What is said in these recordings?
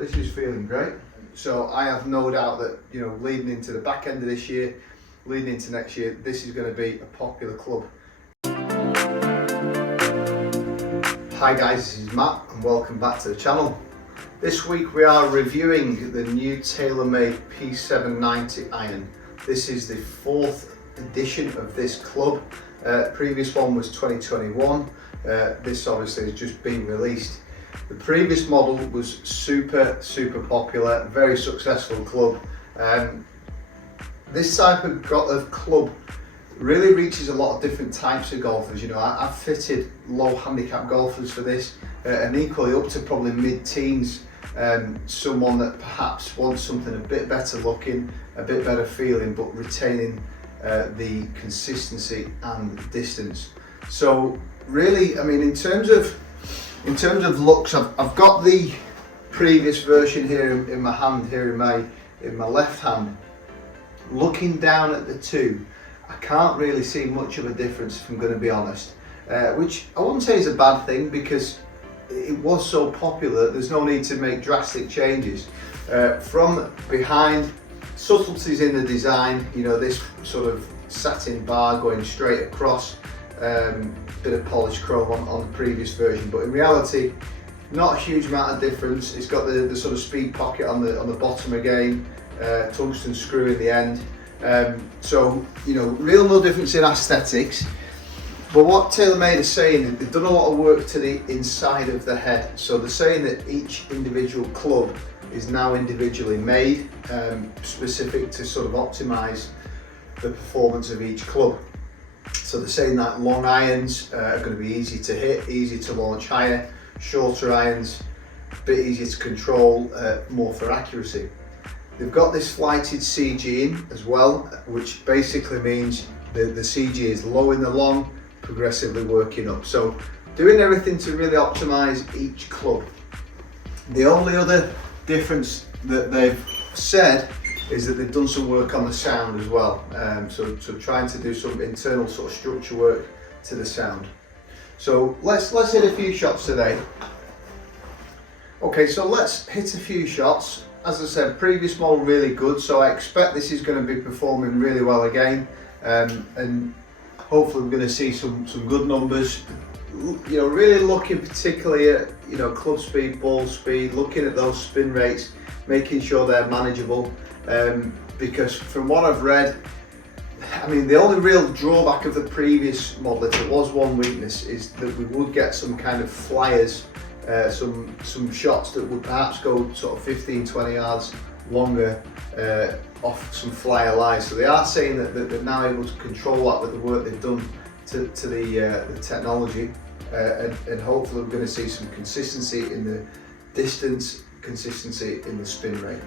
but this is feeling great. So I have no doubt that, you know, leading into the back end of this year, leading into next year, this is going to be a popular club. Hi guys, this is Matt and welcome back to the channel. This week we are reviewing the new TaylorMade P790 iron. This is the 4th edition of this club. Previous one was 2021. This obviously has just been released. The previous model was super popular, very successful club. This type of club really reaches a lot of different types of golfers. You know, I've fitted low handicap golfers for this, and equally up to probably mid-teens. Someone that perhaps wants something a bit better looking, a bit better feeling, but retaining the consistency and distance. So really, I mean, in terms of looks, I've got the previous version here in my hand, here in my left hand. Looking down at the two, I can't really see much of a difference, if I'm going to be honest, which I wouldn't say is a bad thing, because it was so popular, there's no need to make drastic changes. From behind, subtleties in the design, you know, this sort of satin bar going straight across, bit of polished chrome on the previous version, but in reality, not a huge amount of difference. It's got the sort of speed pocket on the bottom again, tungsten screw in the end. So, you know, real no difference in aesthetics. But what TaylorMade is saying, they've done a lot of work to the inside of the head. So they're saying that each individual club is now individually made, specific to sort of optimise the performance of each club. So they're saying that long irons are going to be easy to hit, easy to launch higher, shorter irons, a bit easier to control, more for accuracy. They've got this flighted CG in as well, which basically means the CG is low in the long, progressively working up. So doing everything to really optimize each club. The only other difference that they've said is that they've done some work on the sound as well. So trying to do some internal sort of structure work to the sound. So let's hit a few shots today. Okay, so let's hit a few shots. As I said, previous model really good, so I expect this is going to be performing really well again, and hopefully we're going to see some good numbers. You know, really looking particularly at, you know, club speed, ball speed, looking at those spin rates, making sure they're manageable, because from what I've read, I mean, the only real drawback of the previous model, if there was one weakness, is that we would get some kind of flyers, some shots that would perhaps go sort of 15-20 yards longer off some flyer lies. So they are saying that they're now able to control that with the work they've done to the technology, and hopefully we're going to see some consistency in the distance, consistency in the spin rate.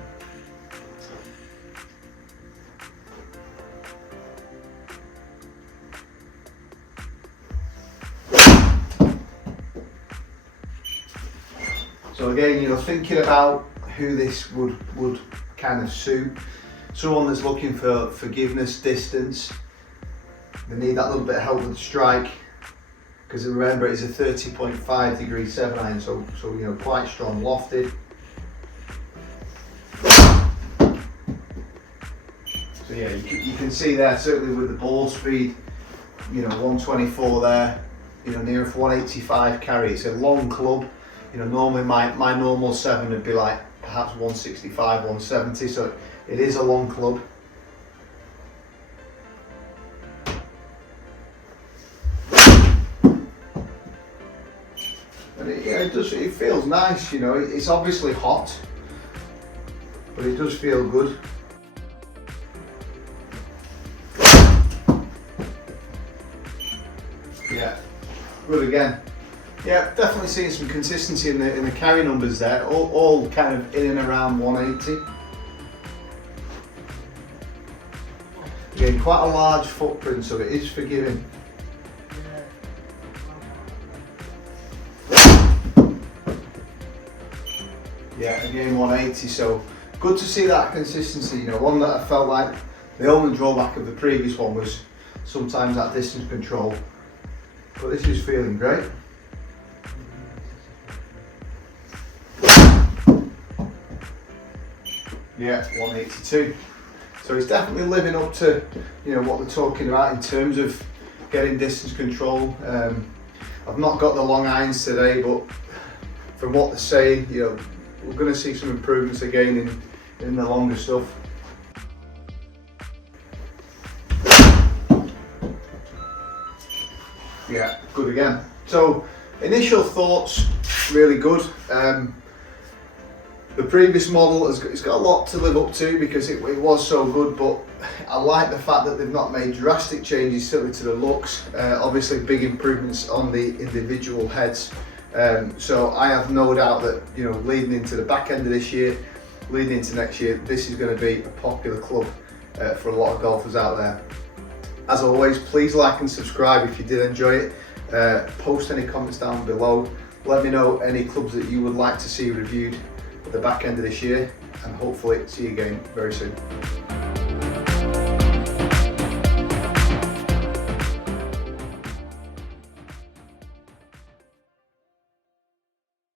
So again, you know, thinking about who this would kind of suit, someone that's looking for forgiveness, distance, they need that little bit of help with the strike, because remember it is a 30.5 degree 7 iron, so you know, quite strong, lofted. So yeah, you can see there, certainly with the ball speed, you know, 124 there, you know, near 185 carry. It's a long club. You know, normally my normal 7 would be like perhaps 165, 170, so it is a long club. And it feels nice, you know, it's obviously hot, but it does feel good. Yeah, good again. Yeah, definitely seeing some consistency in the carry numbers there, all kind of in and around 180. Again, quite a large footprint, so it is forgiving. Yeah, again 180, so good to see that consistency. You know, one that I felt like the only drawback of the previous one was sometimes that distance control, but this is feeling great. Yeah, 182. So it's definitely living up to, you know, what they're talking about in terms of getting distance control. I've not got the long irons today, but from what they're saying, you know, we're going to see some improvements again in the longer stuff. Yeah, good again. So initial thoughts, really good. The previous model it's got a lot to live up to because it was so good, but I like the fact that they've not made drastic changes certainly to the looks. Obviously big improvements on the individual heads. So I have no doubt that, you know, leading into the back end of this year, leading into next year, this is going to be a popular club for a lot of golfers out there. As always, please like and subscribe if you did enjoy it. Post any comments down below. Let me know any clubs that you would like to see reviewed at the back end of this year, and hopefully see you again very soon.